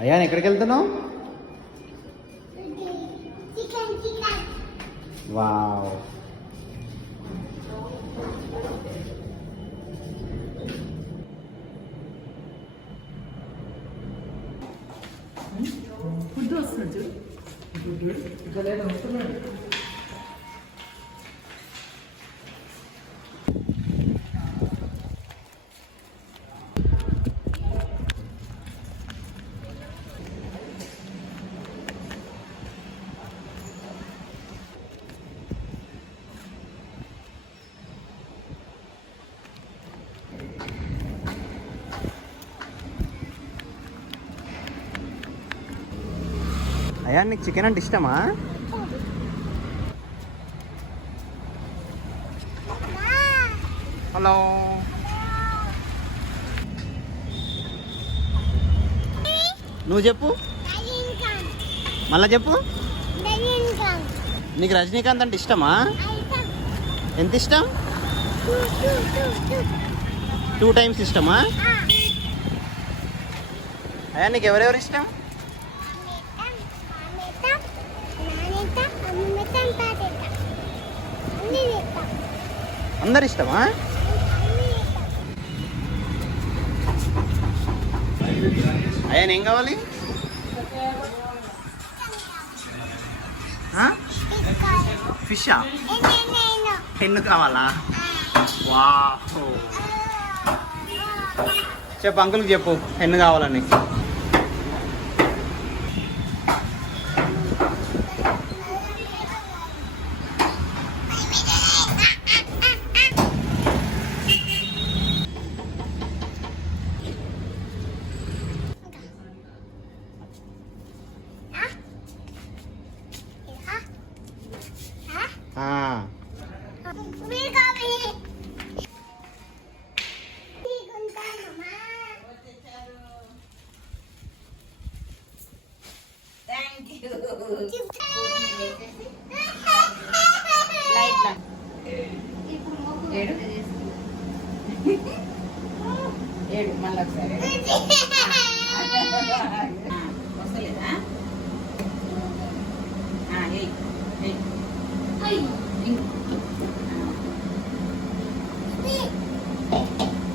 అయ్యా ఎక్కడికి వెళ్తున్నావు? వావ్, ఫుడ్ వస్తుంది చూడు. అయ్యా నీకు చికెన్ అంటే ఇష్టమా? హలో, నువ్వు చెప్పు, మళ్ళా చెప్పు. నీకు రజనీకాంత్ అంటే ఇష్టమా? ఎంత ఇష్టం? 2 times ఇష్టమా? అయ్యా నీకు ఎవరెవరు ఇష్టం? అందరు ఇష్టమా? అయ్యా ఏం కావాలి? ఫిషా? పెన్ను కావాలా? వావ్, చెప్పు అంకుల్కి చెప్పు పెన్ను కావాలని. ఏడు మళ్ళీ ఒకసారి వస్తలేదా?